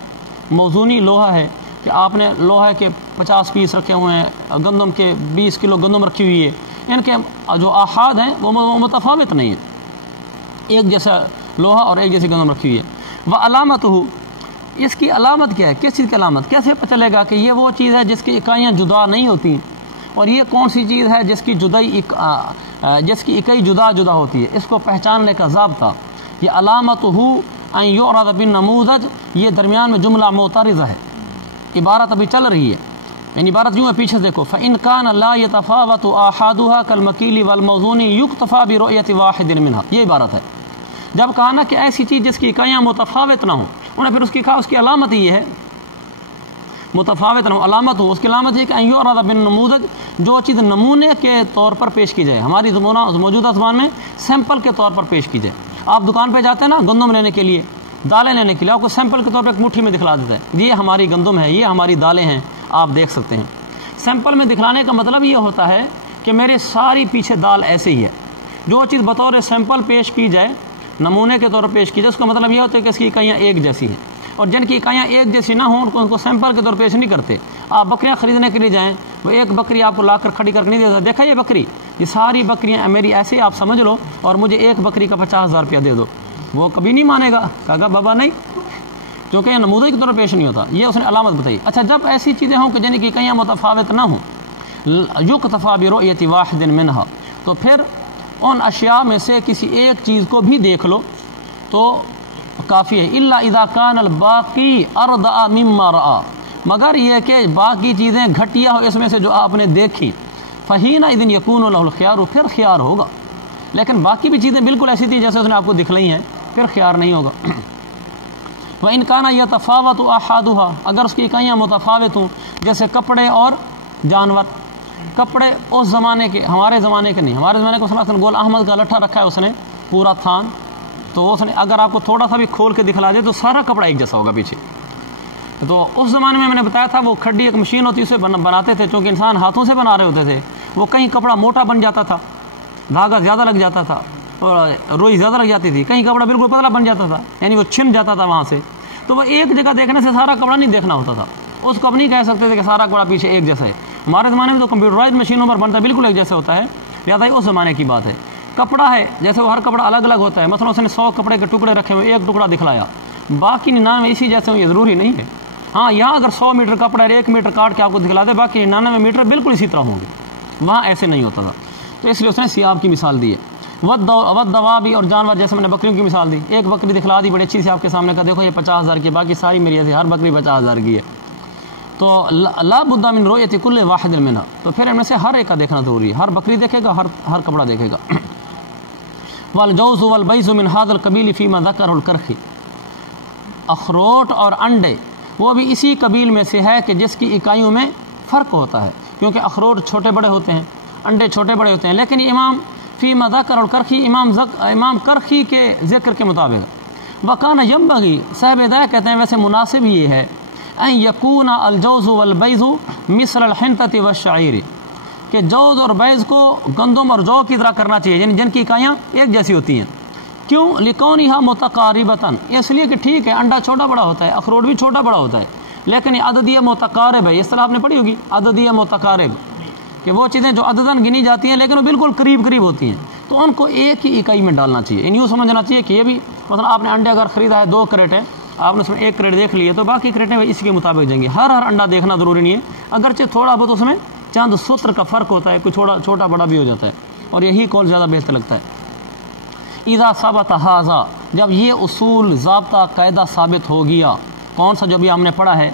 موزونی لوہا ہے, کہ آپ نے لوہے کے 50 پیس رکھے ہوئے ہیں, گندم کے 20 کلو گندم رکھی ہوئی ہے, ان کے جو آحاد ہیں وہ متفاوت نہیں ہیں, ایک جیسا لوہا اور ایک جیسی گندم رکھی ہوئی ہے. وہ علامت ہو, اس کی علامت کیا ہے, کس چیز کی علامت, کیسے پتہ چلے گا کہ یہ وہ چیز ہے جس کی اکائیاں جدا نہیں ہوتی, اور یہ کون سی چیز ہے جس کی اکائی جدا جدا ہوتی ہے. اس کو پہچاننے کا ضابطہ یہ علامت ہو ان یعرض بالنموذج, یہ درمیان میں جملہ معترضہ ہے, عبارت ابھی چل رہی ہے, یعنی عبارت یوں ہے پیچھے دیکھو. فإن كان لا يتفاوت آحادها كالمكيل والموزون يكتفى برؤية واحد منها, یہ عبارت ہے. جب کہا نا کہ ایسی چیز جس کی اکائیاں متفاوت نہ ہوں, انہیں پھر اس کی علامت یہ ہے متفاوت نہ ہو, علامت ہو, اس کی علامت یہ کہ ان یعرض بالنموذج, جو چیز نمونے کے طور پر پیش کی جائے, ہماری موجودہ زبان میں سیمپل کے طور پر پیش کی جائے. آپ دکان پہ جاتے ہیں نا گندم لینے کے لیے, دالیں لینے کے لیے, آپ کو سیمپل کے طور پر ایک مٹھی میں دکھلا دیتا ہے, یہ ہماری گندم ہے, یہ ہماری دالیں ہیں, آپ دیکھ سکتے ہیں. سیمپل میں دکھلانے کا مطلب یہ ہوتا ہے کہ میرے ساری پیچھے دال ایسے ہی ہے. جو چیز بطور سیمپل پیش کی جائے, نمونے کے طور پر پیش کی جائے, اس کا مطلب یہ ہوتا ہے کہ اس کی اکائیاں ایک جیسی ہیں, اور جن کی اکائیاں ایک جیسی نہ ہوں ان کو سیمپل کے طور پر پیش نہیں کرتے. آپ بکریاں خریدنے کے لیے جائیں, وہ ایک بکری آپ کو لا کر کھڑی کر کے نہیں دیتا, دیکھا یہ بکری, یہ ساری بکریاں میری ایسے آپ سمجھ لو, اور مجھے ایک بکری کا 50,000 روپیہ دے دو, وہ کبھی نہیں مانے گا, کہا بابا نہیں, کیونکہ یہ نمونے کی طور پر پیش نہیں ہوتا. یہ اس نے علامت بتائی. اچھا, جب ایسی چیزیں ہوں کہ جن کی اکائیاں متفاوت نہ ہوں, یکتفی برؤیت واحد منہا, تو پھر ان اشیاء میں سے کسی ایک چیز کو بھی دیکھ لو تو کافی ہے. الا اذا کان الباقی ارضع مما رأى, مگر یہ کہ باقی چیزیں گھٹیا ہو اس میں سے جو آپ نے دیکھی, فحینئذ یکون له الخیار, پھر خیار ہوگا. لیکن باقی بھی چیزیں بالکل ایسی تھیں جیسے اس نے آپ کو دکھلائی ہیں, پھر خیار نہیں ہوگا. وَإِنْ كَانَ يَتَفَاوَتُ أَحَادُهَا, اگر اس کی اکائیاں متفاوت ہوں, جیسے کپڑے اور جانور. کپڑے اس زمانے کے, ہمارے زمانے کے نہیں, ہمارے زمانے کو صلی اللہ علیہ وسلم گول احمد کا لٹھا رکھا ہے اس نے پورا تھان, تو اس نے اگر آپ کو تھوڑا سا بھی کھول کے دکھلا دے تو سارا کپڑا ایک جیسا ہوگا پیچھے. تو اس زمانے میں نے بتایا تھا وہ کھڈی ایک مشین ہوتی ہے اسے بناتے تھے، چونکہ انسان ہاتھوں سے بنا رہے ہوتے تھے، وہ کہیں کپڑا موٹا بن جاتا تھا، دھاگا زیادہ لگ جاتا تھا اور روئی زیادہ لگ جاتی تھی، کہیں کپڑا بالکل پتلا بن جاتا تھا، یعنی وہ چھن جاتا تھا وہاں سے، تو وہ ایک جگہ دیکھنے سے سارا کپڑا نہیں دیکھنا ہوتا تھا، اس کو اب نہیں کہہ سکتے تھے کہ سارا کپڑا پیچھے ایک جیسا ہے۔ ہمارے زمانے میں تو کمپیوٹرائز مشینوں پر بنتا بالکل ایک جیسا ہوتا ہے، لہٰذا اس زمانے کی بات ہے۔ کپڑا ہے جیسے وہ ہر کپڑا الگ الگ ہوتا ہے، مثلا اس نے 100 کپڑے کے ٹکڑے رکھے ہوئے، ایک ٹکڑا دکھلایا، باقی 99 اسی جیسے یہ ضروری نہیں ہے۔ ہاں یہاں اگر 100 میٹر کپڑا ہے 1 میٹر کاٹ کے آپ کو دکھلا دے، باقی 99 میٹر بالکل اسی طرح ہوں گے، وہاں ایسے نہیں ہوتا تھا، تو اس لیے اس نے سیاب کی مثال دی ہے۔ ودوابی اور جانور، جیسے میں نے بکریوں کی مثال دی، ایک بکری دکھلا دی بڑی اچھی سے آپ کے سامنے کا، دیکھو یہ 50,000 کی، باقی ساری میری ایسی، ہر بکری 50,000 کی ہے، تو لا بد من رؤیت کل واحد منها، تو پھر ان میں سے ہر ایک کا دیکھنا ضروری ہے، ہر بکری دیکھے گا، ہر کپڑا دیکھے گا۔ والجوز والبیض من هذا القبیل فيما ذكره الكرخی، اخروٹ اور انڈے وہ بھی اسی قبیل میں سے ہے کہ جس کی اکائیوں میں فرق ہوتا ہے، کیونکہ اخروٹ چھوٹے بڑے ہوتے ہیں، انڈے چھوٹے بڑے ہوتے ہیں، لیکن امام فیما ذکر الکرخی، امام کرخی کے ذکر کے مطابق، وکان ینبغی، صاحب ہدایہ کہتے ہیں ویسے مناسب یہ ہے، ان یکون الجوز والبیض مثل الحنطۃ والشعیر، کہ جوز اور بیض کو گندم اور جو کی طرح کرنا چاہیے، یعنی جن کی اکائیاں ایک جیسی ہوتی ہیں۔ کیوں؟ لکونہا متقاربۃ، اس لیے کہ ٹھیک ہے انڈا چھوٹا بڑا ہوتا ہے، اخروٹ بھی چھوٹا بڑا ہوتا ہے، لیکن یہ عددیہ متقارب ہے، اس طرح آپ نے پڑھی ہوگی عددیہ متقارب، کہ وہ چیزیں جو عدداً گنی جاتی ہیں لیکن وہ بالکل قریب قریب ہوتی ہیں، تو ان کو ایک ہی اکائی میں ڈالنا چاہیے۔ یوں سمجھنا چاہیے کہ یہ بھی مثلا آپ نے انڈے اگر خریدا ہے 2 کریٹ ہے، آپ نے اس میں 1 کریٹ دیکھ لیے، تو باقی کریٹیں اسی کے مطابق جائیں گی، ہر انڈا دیکھنا ضروری نہیں ہے، اگرچہ تھوڑا بہت اس میں چاند سطر کا فرق ہوتا ہے، کوئی چھوٹا بڑا بھی ہو جاتا ہے، اور یہی قول زیادہ بہتر لگتا ہے۔ اذا ثبت ھذا، جب یہ اصول ضابطہ قاعدہ ثابت ہو گیا، کون سا جو بھی ہم نے پڑھا ہے،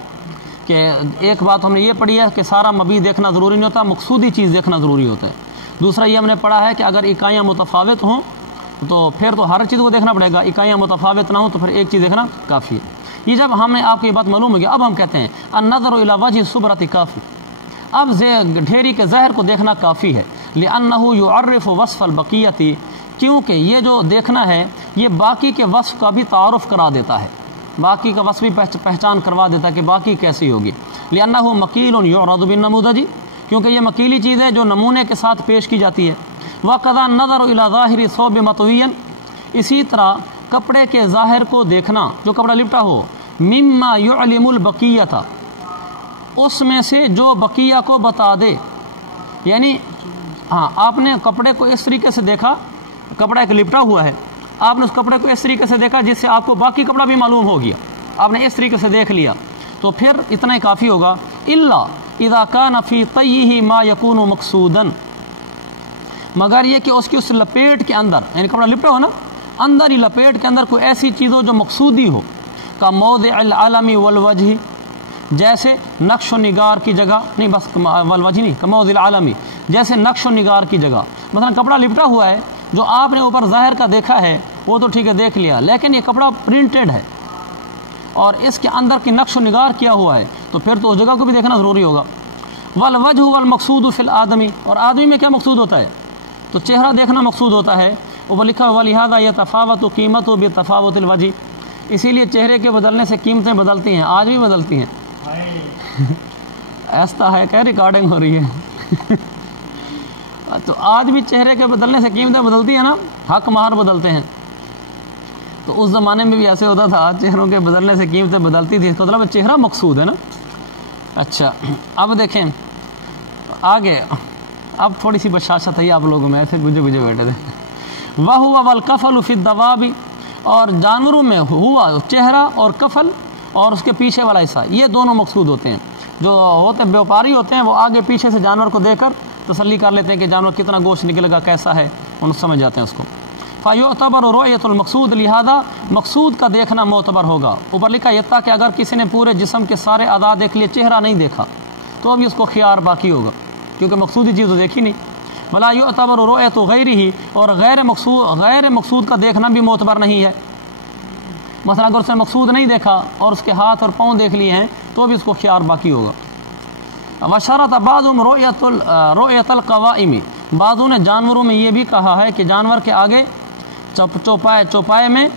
کہ ایک بات ہم نے یہ پڑھی ہے کہ سارا مبی دیکھنا ضروری نہیں ہوتا، مقصودی چیز دیکھنا ضروری ہوتا ہے۔ دوسرا یہ ہم نے پڑھا ہے کہ اگر اکائیاں متفاوت ہوں تو پھر تو ہر چیز کو دیکھنا پڑے گا، اکائیاں متفاوت نہ ہوں تو پھر ایک چیز دیکھنا کافی ہے۔ یہ جب ہمیں آپ کو یہ بات معلوم ہو گیا، اب ہم کہتے ہیں النظر الی وجہ الصبرۃ کافی، اب ڈھیری کے ظاہر کو دیکھنا کافی ہے، لأنہ یعرف وصف البقیۃ، کیونکہ یہ جو دیکھنا ہے یہ باقی کے وصف کا بھی تعارف کرا دیتا ہے، باقی کا وصف بھی پہچان کروا دیتا ہے کہ باقی کیسی ہوگی۔ لأنہ مکیل یعرض بالنموذج، کیونکہ یہ مکیلی چیز ہے جو نمونے کے ساتھ پیش کی جاتی ہے۔ وقضا النظر الی ظاہر ثوب مطویا، اسی طرح کپڑے کے ظاہر کو دیکھنا جو کپڑا لپٹا ہو، مما یعلم البقیۃ، اس میں سے جو بقیہ کو بتا دے، یعنی ہاں آپ نے کپڑے کو اس طریقے سے دیکھا، کپڑا ایک لپٹا ہوا ہے، آپ نے اس کپڑے کو اس طریقے سے دیکھا جس سے آپ کو باقی کپڑا بھی معلوم ہو گیا، آپ نے اس طریقے سے دیکھ لیا، تو پھر اتنا ہی کافی ہوگا۔ الا اذا کان فی طیہ ما یکون مقصودا، مگر یہ کہ اس کی اس لپیٹ کے اندر، یعنی کپڑا لپٹا ہو نا، اندر ہی لپیٹ کے اندر کوئی ایسی چیز ہو جو مقصودی ہو، کا موضع العلم والوجہ، جیسے نقش و نگار کی جگہ، نہیں بس والوجہ نہیں، کا موضع العلم، جیسے نقش و نگار کی جگہ، مثلا کپڑا لپٹا ہوا ہے، جو آپ نے اوپر ظاہر کا دیکھا ہے وہ تو ٹھیک ہے دیکھ لیا، لیکن یہ کپڑا پرنٹڈ ہے اور اس کے اندر کی نقش و نگار کیا ہوا ہے، تو پھر تو اس جگہ کو بھی دیکھنا ضروری ہوگا۔ والوجہ والمقصود فی الآدمی، اور آدمی میں کیا مقصود ہوتا ہے، تو چہرہ دیکھنا مقصود ہوتا ہے، اوپر لکھا ہوا لہذا یتفاوت قیمت بتفاوت الوجہ، اسی لیے چہرے کے بدلنے سے قیمتیں بدلتی ہیں، آج بھی بدلتی ہیں، ایسا ہے کہ ریکارڈنگ ہو رہی ہے تو آج بھی چہرے کے بدلنے سے قیمتیں بدلتی ہیں نا، حق مہر بدلتے ہیں، تو اس زمانے میں بھی ایسے ہوتا تھا، چہروں کے بدلنے سے قیمتیں بدلتی تھی، تو مطلب چہرہ مقصود ہے نا۔ اچھا اب دیکھیں آگے، اب تھوڑی سی بشاشت ہے آپ لوگوں میں، ایسے گجے گجے بیٹھے تھے۔ وَهُوَ وَالْكَفَلُ فِي الدَّوَابِ، اور جانوروں میں ہوا چہرہ اور کفل اور اس کے پیچھے والا حصہ، یہ دونوں مقصود ہوتے ہیں۔ جو ہوتے بیوپاری ہوتے ہیں وہ آگے پیچھے سے جانور کو دیکھ کر تسلی کر لیتے ہیں کہ جانور کتنا گوشت نکلے گا، کیسا ہے، ان سمجھ جاتے ہیں اس کو۔ فَيُعْتَبَرُ رُؤْيَةُ الْمَقْصُودِ، لہذا مقصود کا دیکھنا معتبر ہوگا۔ اوپر لکھا یتا کہ اگر کسی نے پورے جسم کے سارے اعضاء دیکھ لیے، چہرہ نہیں دیکھا، تو ابھی اس کو خیار باقی ہوگا، کیونکہ مقصودی چیز تو دیکھی نہیں۔ وَلَا يُعْتَبَرُ رُؤْيَةُ غَيْرِهِ، اور غیر مقصود کا دیکھنا بھی معتبر نہیں ہے۔ مثلا اگر اس نے مقصود نہیں دیکھا اور اس کے ہاتھ اور پاؤں دیکھ لیے ہیں، تو بھی اس کو خیار باقی ہوگا۔ وَشَرَطَ بَعْضُهُمْ رُؤْيَةَ الْقَوَائِمِ، بعضوں نے جانوروں میں یہ بھی کہا ہے کہ جانور کے آگے چوپائے میں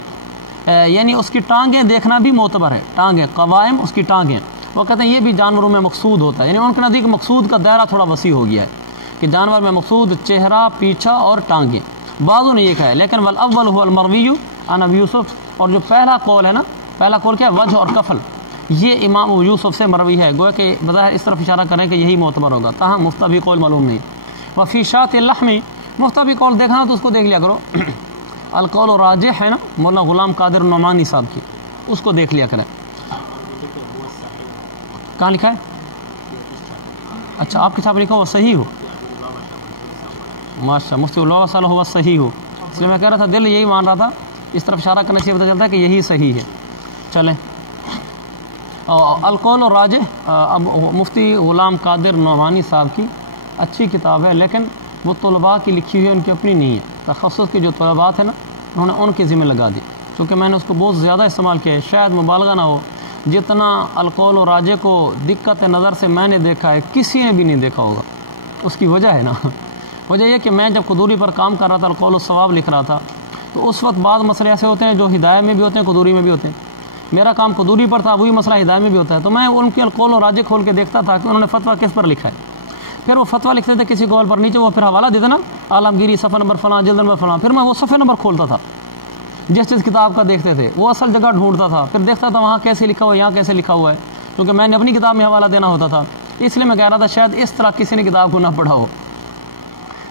یعنی اس کی ٹانگیں دیکھنا بھی معتبر ہے، ٹانگیں قوائم اس کی ٹانگیں، وہ کہتے ہیں یہ بھی جانوروں میں مقصود ہوتا ہے، یعنی ان کے نزدیک مقصود کا دائرہ تھوڑا وسیع ہو گیا ہے کہ جانور میں مقصود چہرہ، پیچھا اور ٹانگیں، بعضوں نے یہ کہا ہے۔ لیکن والاول هو المروی عن ابی یوسف، اور جو پہلا قول ہے نا، پہلا قول کیا ہے؟ وجہ اور کفل، یہ امام ابو یوسف سے مروی ہے، گویا کہ بظاہر اس طرف اشارہ کریں کہ یہی معتبر ہوگا، تاہم مفتبی قول معلوم نہیں۔ وفی شاۃ اللحم، مفتبی قول دیکھنا تو اس کو دیکھ لیا کرو، القول راجح ہے نا مولانا غلام قادر نعمانی صاحب کی، اس کو دیکھ لیا کریں۔ کہاں لکھا ہے؟ اچھا آپ کی چھاپ لکھا ہوا صحیح ہو، ماشاء مفتی اللہ صلی ہوا صحیح ہو، اس لیے میں کہہ رہا تھا دل یہی مان رہا تھا، اس طرف اشارہ کرنے سے پتہ چلتا ہے کہ یہی صحیح ہے۔ چلیں القول راجح مفتی غلام قادر نعمانی صاحب کی اچھی کتاب ہے، لیکن وہ طلباء کی لکھی ہوئی ہے، ان کی اپنی نہیں ہے، تخصص کے جو طلبات ہیں نا انہوں نے ان کے ذمہ لگا دی، کیونکہ میں نے اس کو بہت زیادہ استعمال کیا ہے، شاید مبالغہ نہ ہو، جتنا القول و راجح کو دقت نظر سے میں نے دیکھا ہے کسی نے بھی نہیں دیکھا ہوگا۔ اس کی وجہ ہے نا، وجہ یہ کہ میں جب قدوری پر کام کر رہا تھا، القول و ثواب لکھ رہا تھا، تو اس وقت بعض مسئلے ایسے ہوتے ہیں جو ہدایہ میں بھی ہوتے ہیں، قدوری میں بھی ہوتے ہیں، میرا کام قدوری پر تھا، وہی مسئلہ ہدایہ میں بھی ہوتا ہے، تو میں ان کے القول و راجح کھول کے دیکھتا تھا کہ انہوں نے فتویٰ کس پر لکھا ہے، پھر وہ فتویٰ لکھتے تھے کسی قول پر، نیچے وہ پھر حوالہ دیتے نا، عالمگیری صفحہ نمبر فلاں، جلد نمبر فلاں، پھر میں وہ صفحہ نمبر کھولتا تھا، جس کتاب کا دیکھتے تھے وہ اصل جگہ ڈھونڈتا تھا، پھر دیکھتا تھا وہاں کیسے لکھا ہوا ہے، یہاں کیسے لکھا ہوا ہے، کیونکہ میں نے اپنی کتاب میں حوالہ دینا ہوتا تھا، اس لیے میں کہہ رہا تھا شاید اس طرح کسی نے کتاب کو نہ پڑھا ہو،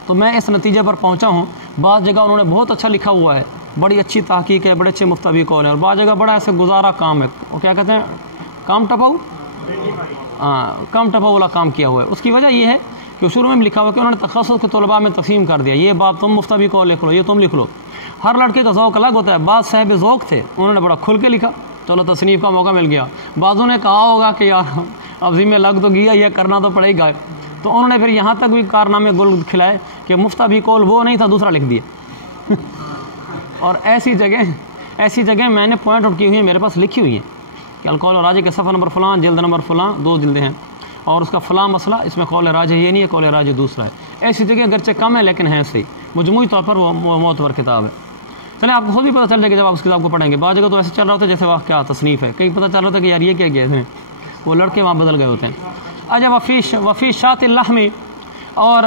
تو میں اس نتیجے پر پہنچا ہوں۔ بعض جگہ انہوں نے بہت اچھا لکھا ہوا ہے، بڑی اچھی تحقیق ہے، بڑے اچھے مفتبی قول ہیں، اور بعض جگہ بڑا ایسے گزارا کام ہے، وہ کیا کہتے ہیں، کام ٹپاؤ، کام ٹپاؤ والا کام کیا ہوا ہے۔ اس کی وجہ یہ ہے کہ شروع میں لکھا ہوا کہ انہوں نے تخصص کے طلباء میں تقسیم کر دیا، یہ باب تم مفتبی قول لکھ لو، یہ تم لکھ لو، ہر لڑکے کا ذوق الگ ہوتا ہے، بعض صاحب ذوق تھے انہوں نے بڑا کھل کے لکھا، چلو تصنیف کا موقع مل گیا، بعضوں نے کہا ہوگا کہ یار اب ذمہ لگ تو گیا، یہ کرنا تو پڑے گا، تو انہوں نے پھر یہاں تک بھی کارنامے گل کھلائے کہ مفتبی قول وہ نہیں تھا، دوسرا لکھ دیا اور ایسی جگہ میں نے پوائنٹ آؤٹ کی ہوئی ہیں، میرے پاس لکھی ہوئی ہیں کہ القول راجح کے صفحہ نمبر فلاں، جلد نمبر فلاں، 2 جلدیں ہیں، اور اس کا فلاں مسئلہ، اس میں قول راجح یہ نہیں ہے، قول راجح دوسرا ہے، ایسی جگہ اگرچہ کم ہے لیکن ہیں صحیح، مجموعی طور پر وہ معتبر کتاب ہے۔ چلیں آپ کو خود بھی پتہ چل جائے گا جب آپ اس کتاب کو پڑھیں گے، بعض جگہ تو ایسے چل رہا ہوتا ہے جیسے وہ کیا تصنیف ہے، کہیں پتہ چل رہا ہوتا ہے کہ یار یہ کیا گئے ہیں، وہ لڑکے وہاں بدل گئے ہوتے ہیں۔ اچھا وفی شاۃ اللحم، اور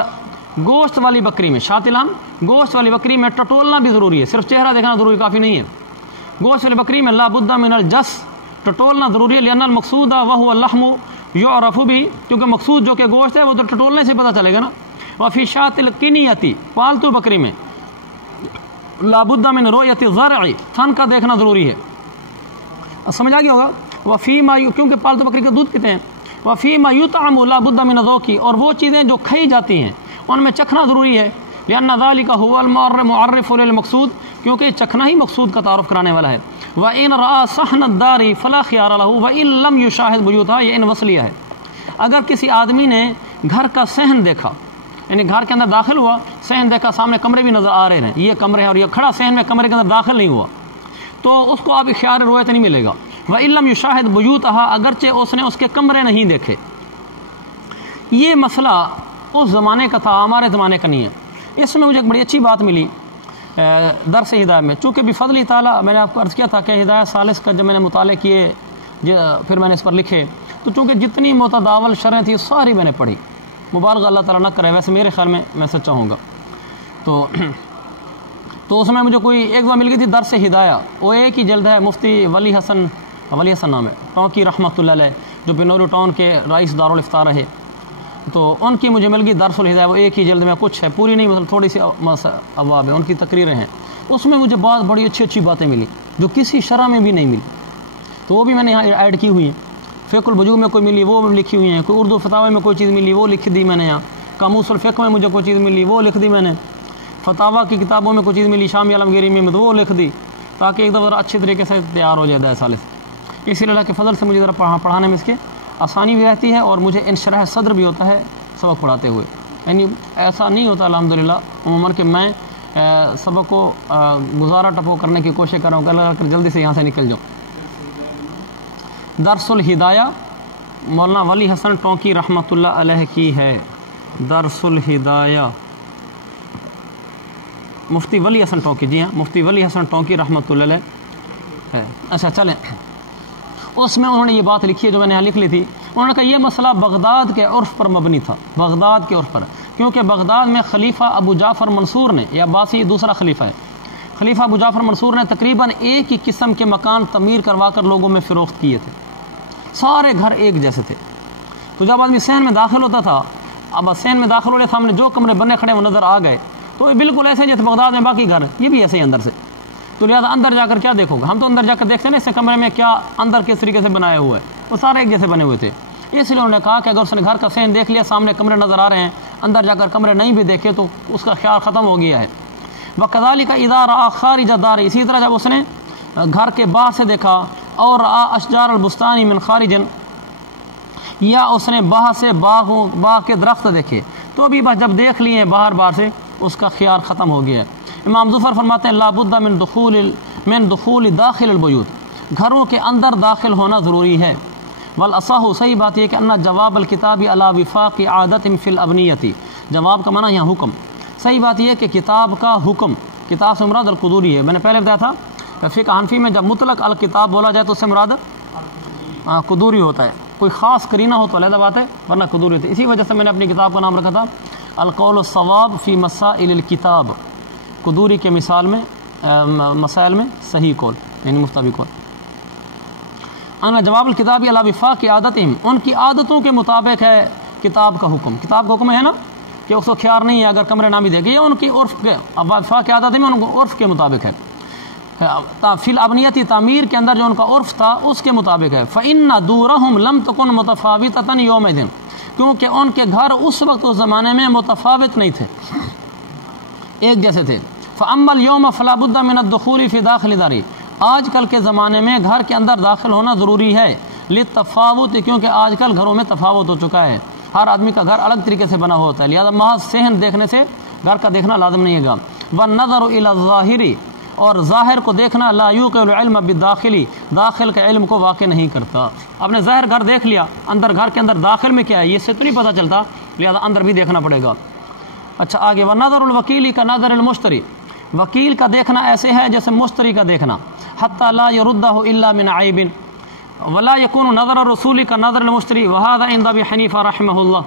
گوشت والی بکری میں، شاۃ اللحم گوشت والی بکری میں ٹٹولنا بھی ضروری ہے، صرف چہرہ دیکھنا ضروری کافی نہیں ہے، گوشت والی بکری میں لا بد من الجس، ٹٹولنا ضروری ہے، لأن المقصود وهو اللحم یعرف بھی، کیونکہ مقصود جو کہ گوشت ہے وہ تو ٹٹولنے سے پتہ چلے گا نا۔ وفی شاۃ القنیۃ، پالتو بکری میں لا بد من رؤیت الضرع، تھن کا دیکھنا ضروری ہے، سمجھ آ گیا ہوگا۔ وفی ما، کیونکہ پالتو بکری کا دودھ پیتے ہیں، وفی ما یطعم لا بد من ذوق، اور وہ چیزیں جو کھائی جاتی ہیں ان میں چکھنا ضروری ہے، لأن ذلك هو المعرف للمقصود، کیونکہ چکھنا ہی مقصود کا تعارف کرانے والا ہے۔ وَإِنْ رَأَى صَحْنَ الدَّارِ فَلَا خِيَارَ لَهُ وَإِنْ لَمْ يُشَاهِدْ بُيُوتَهَا، یہ ان وصلیہ ہے، اگر کسی آدمی نے گھر کا صحن دیکھا، یعنی گھر کے اندر داخل ہوا، صحن دیکھا، سامنے کمرے بھی نظر آ رہے ہیں، یہ کمرے ہیں، اور یہ کھڑا صحن میں کمرے کے اندر داخل نہیں ہوا، تو اس کو اب اختیار روایت نہیں ملے گا۔ وَإِنْ لَمْ يُشَاهِدْ بُيُوتَهَا، اگرچہ اس نے اس کے کمرے نہیں دیکھے، یہ مسئلہ اس زمانے کا تھا، ہمارے زمانے کا نہیں ہے۔ اس میں مجھے ایک بڑی اچھی بات ملی درس ہدایہ میں، چونکہ بفضل تعالیٰ میں نے آپ کو عرض کیا تھا کہ ہدایہ ثالث کا جب میں نے مطالعے کیے، پھر میں نے اس پر لکھے، تو چونکہ جتنی متداول شرح تھی ساری میں نے پڑھی، مبالغہ اللہ تعالیٰ نہ کرے، ویسے میرے خیال میں سچا ہوں گا، تو اس میں مجھے کوئی ایک دفعہ مل گئی تھی درس ہدایہ، وہ ایک ہی جلد ہے، مفتی ولی حسن نام ہے ٹونکی رحمۃ اللہ علیہ، جو بنورو ٹاؤن کے رئیس دارالفتہ رہے، تو ان کی مجھے مل گئی درس الہدایہ، وہ ایک ہی جلد میں، کچھ ہے پوری نہیں، مطلب تھوڑی سی ابواب ہے، ان کی تقریریں ہیں، اس میں مجھے بہت بڑی اچھی باتیں ملی جو کسی شرح میں بھی نہیں ملی، تو وہ بھی میں نے یہاں ایڈ کی ہوئی ہیں۔ فقہ الوجوہ میں کوئی ملی وہ لکھی ہوئی ہیں، کوئی اردو فتاوی میں کوئی چیز ملی وہ لکھ دی میں نے، یہاں قاموس الفقہ میں مجھے کوئی چیز ملی وہ لکھ دی میں نے، فتاوی کی کتابوں میں کوئی چیز ملی شامی عالمگیری میں وہ لکھ دی، تاکہ ایک دفعہ اچھے طریقے سے تیار ہو جائے ثالث۔ اسی لیے اللہ کے فضل سے مجھے ذرا پڑھانے میں اس کے آسانی بھی رہتی ہے، اور مجھے انشراح صدر بھی ہوتا ہے سبق پڑھاتے ہوئے، یعنی ایسا نہیں ہوتا الحمدللہ عموماً کہ میں سبق کو گزارا ٹپو کرنے کی کوشش کر رہا ہوں کہ اللہ جلدی سے یہاں سے نکل جاؤں۔ درس الہدایہ مولانا ولی حسن ٹونکی رحمۃ اللہ علیہ کی ہے، درس الہدایہ مفتی ولی حسن ٹونکی، جی ہاں مفتی ولی حسن ٹونکی رحمۃ اللہ علیہ ہے۔ اچھا چلیں، اس میں انہوں نے یہ بات لکھی ہے جو میں نے یہاں لکھ لی تھی۔ انہوں نے کہا یہ مسئلہ بغداد کے عرف پر مبنی تھا، بغداد کے عرف پر، کیونکہ بغداد میں خلیفہ ابو جعفر منصور نے، یہ عباسی دوسرا خلیفہ ہے، خلیفہ ابو جعفر منصور نے تقریباً ایک ہی قسم کے مکان تعمیر کروا کر لوگوں میں فروخت کیے تھے، سارے گھر ایک جیسے تھے۔ تو جب آدمی صحن میں داخل ہوتا تھا، اب صحن میں داخل ہونے سامنے جو کمرے بنے کھڑے وہ نظر آ گئے، تو یہ بالکل ایسے جیسے بغداد میں باقی گھر، یہ بھی ایسے ہی اندر سے۔ تو لہٰذا اندر جا کر کیا دیکھو گے، ہم تو اندر جا کر دیکھتے ہیں نا اس کمرے میں کیا اندر کس طریقے سے بنایا ہوا ہے، وہ سارے ایک جیسے بنے ہوئے تھے۔ اس لیے انہوں نے کہا کہ اگر اس نے گھر کا صحن دیکھ لیا، سامنے کمرے نظر آ رہے ہیں، اندر جا کر کمرے نہیں بھی دیکھے تو اس کا خیال ختم ہو گیا ہے۔ وَكَذَلِكَ إِذَا رَأَىٰ خَارِجَ الدَّارِ، اسی طرح جب اس نے گھر کے باہر سے دیکھا، اور رَأَىٰ أَشْجَارَ الْبُسْتَانِ مِنْ خَارِجٍ، یا اس نے باہر سے باغ کے درخت دیکھے، تو بھی بس جب دیکھ لیے باہر سے اس کا خیال ختم ہو گیا ہے۔ امام ظفر فرماتے ہیں لا بد من دخول داخل البیوت، گھروں کے اندر داخل ہونا ضروری ہے۔ والاصح، صحیح بات یہ کہ ان جواب الکتاب علی وفاق عادت فی الابنیتی، جواب کا معنی یہاں حکم، صحیح بات یہ کہ کتاب کا حکم، کتاب سے مراد القدوری ہے۔ میں نے پہلے بتایا تھا کہ فقہ حنفی میں جب مطلق الکتاب بولا جائے تو اس سے مراد قدوری ہوتا ہے، کوئی خاص قرینہ ہو تو علیحدہ بات ہے، ورنہ قدوری ہوتی ہے۔ اسی وجہ سے میں نے اپنی کتاب کا نام رکھا تھا القول الصواب فی مسائل الکتاب، قدوری کے مثال میں مسائل میں صحیح قول یعنی مفتابی قول۔ انا جواب الکتاب علی وفاق عادتہم، ان کی عادتوں کے مطابق ہے کتاب کا حکم، کتاب کا حکم ہے نا کہ اس کو خیال نہیں ہے اگر کمرے نہ بھی دیکھے، یہ ان کی عرف کے وفاق عادتہم ان کو عرف کے مطابق ہے، فی الابنیتی تعمیر کے اندر جو ان کا عرف تھا اس کے مطابق ہے۔ فإن دورہم لم تکن متفاوتۃ یومئذ، کیونکہ ان کے گھر اس وقت اس زمانے میں متفاوت نہیں تھے، ایک جیسے تھے۔ فأما اليوم فلا بد من الدخول فی داخل داری، آج کل کے زمانے میں گھر کے اندر داخل ہونا ضروری ہے، للتفاوت، کیونکہ آج کل گھروں میں تفاوت ہو چکا ہے، ہر آدمی کا گھر الگ طریقے سے بنا ہوتا ہے، لہذا محض صحن دیکھنے سے گھر کا دیکھنا لازم نہیں ہے۔ والنظر الى الظاہر، اور ظاہر کو دیکھنا لا یوقع العلم بالداخلی، داخل کے علم کو واقع نہیں کرتا۔ آپ نے ظاہر گھر دیکھ لیا، اندر گھر کے اندر داخل میں کیا ہے یہ سے تو نہیں پتہ چلتا، لہذا اندر بھی دیکھنا پڑے گا۔ اچھا آگے، ونظر الوکیل کا نظر المشتری، وکیل کا دیکھنا ایسے ہے جیسے مشتری کا دیکھنا، حتی لا یردہ الا من عیب، ولا یکون نظر الرسول کا نظر المشتری، وہذا عند ابی حنیفہ رحمہ اللہ،